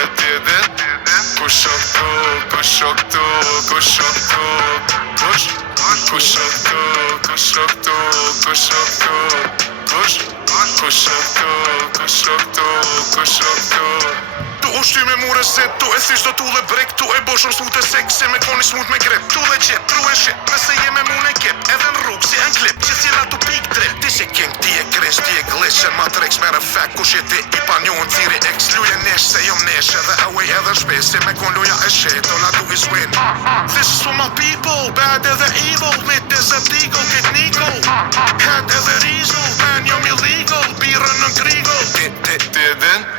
e ti din? Kush o këtu, kush o këtu, kush o këtu, kush? Kush o këtu, kush o këtu, kush o këtu, kush? Kush o këtu, kush o këtu, kush o këtu? Tu u shty me mure se tu e thysht do tu dhe brek. Tu e boshon smut e sek se me koni smut me grep. Tu dhe qep, tru e shep, nëse jeme mu ne kep. Edhe në rrug si e n'klip, që cila tu pik drep. Ti si king, ti e kresh, ti e glesh. Qen ma treks me refek, kush je ti i pa njohën ciri ex. Luje nesh se jom nesh edhe away edhe shpes. Se me kon luja e shet, all I do is win. This is for my people, bad edhe evil. Mit Desert Eagle, Kid Nico. Head edhe Rizzo, man jom illegal. Birën në krigo. Ti din?